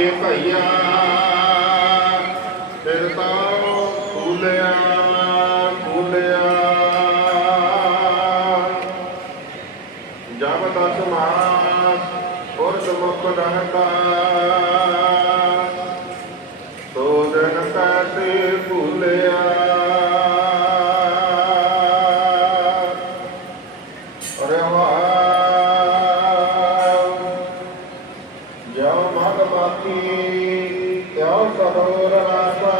ਕਾਹੇ ਭਈਆ ਫਿਰ ਤਾਂ ਫੂਲਿਆ ਫੂਲਿਆ। ਜਬ ਦਸ ਮਾਸ ਪੁਰਖ ਮੁਖ ਰਹਤਾ ਜਉ ਮਗ ਬਾਕੀ ਤਿਉ ਸਭੋਰ ਰਾਸਾ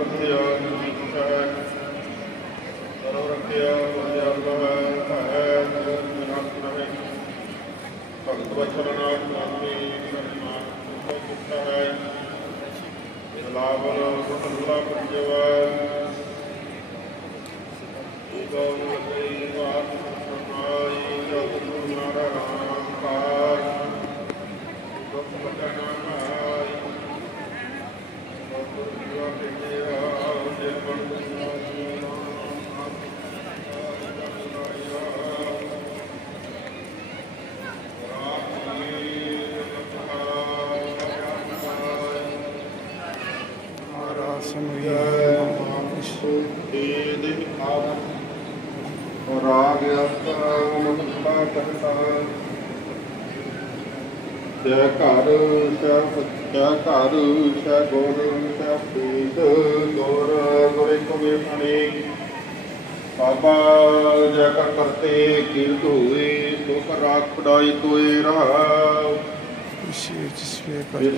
ਕੰਤ ਪ੍ਰਥਿਆ ਜਿਤੈ ਸਰਵ ਰਖਿਆ ਪੁਰਜਲ ਹੈ ਜਨਤ ਰਹੇ ਭਗਤ ਵਚਨ ਨਾਮ ਨਾਮੀ ਸਰਮਾਨ ਕੋ ਕੁੱਤਾ ਹੈ। ਲਾਵਲ ਸੁਤਲਾ ਪੁਰਜਵਾ ਗੌਰ ਗਈ ਬਾਤ ਸਮਾਈ ਜਗ ਗੁਰੂ ਨਾਰਾਇਣ ਕਾਰ ਦੁਖ ਬਟਨਾ ਮਾਈ ਗੁਰੂ ਜੀਵਾ ਕੇ ਆ ਜੇ ਬਣ ਰਾਗ ਅਸਤਾ ਕਰਤਾ ਜੈ ਘਰ, ਸੈ ਸੱਚਾ ਘਰ, ਸੈ ਗੁਰ ਸੈ ਪੀਤ ਗੁਰ, ਗੁਰੇ ਕੋ ਫਣੀ ਬਾਬਾ ਜੈ ਕਰ ਕਰਤੇ ਕੀਰਤ ਹੋਏ ਸੋ ਕਰ ਪੜਾਈ ਤੋਏ ਰਹਾ।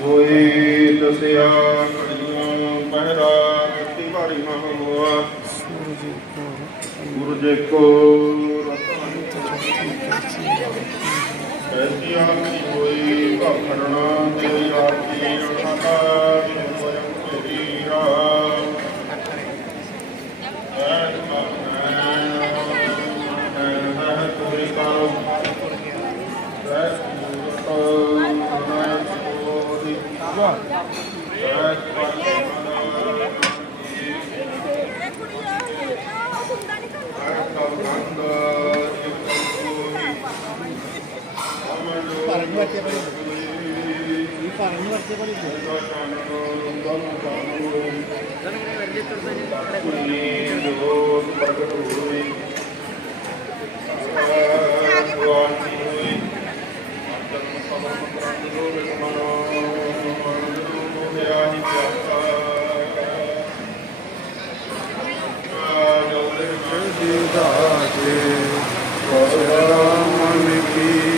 ਹੋਏ ਦਸਿਆ ਕੜੀਆਂ ਪਹਿਰਾ ਮਿੱਟੀ ਭਾਰੀ ਨਾ ਹੋਆ। ਗੁਰੂ ਜੀ ਕੋ ਐਸੀ ਆਖੀ ਹੋਈ ਭਾਖੜਨਾ ਤੇ ਆਖੀ ਅਣਖਾ ਸਵਯੰ ਤੇਰੀ ਰਾਮ ਪ੍ਰਗਟ ਹੋਈ ਭਗਵਾਨ ਜੀ ਹੋਈ ਅੰਤਨ ਸਭਾ ਮੰਤਰਾਂ ਦੀ ਹੋ ਰਮਣਾ ਮਨ ਨੂੰ ਹੋਇਆ ਹੀ ਪਿਆਤਾ ਜੋ ਦੇ ਜੀ ਦਾ ਜੀ ਕੋਸਰਾ ਮਨ ਕੀ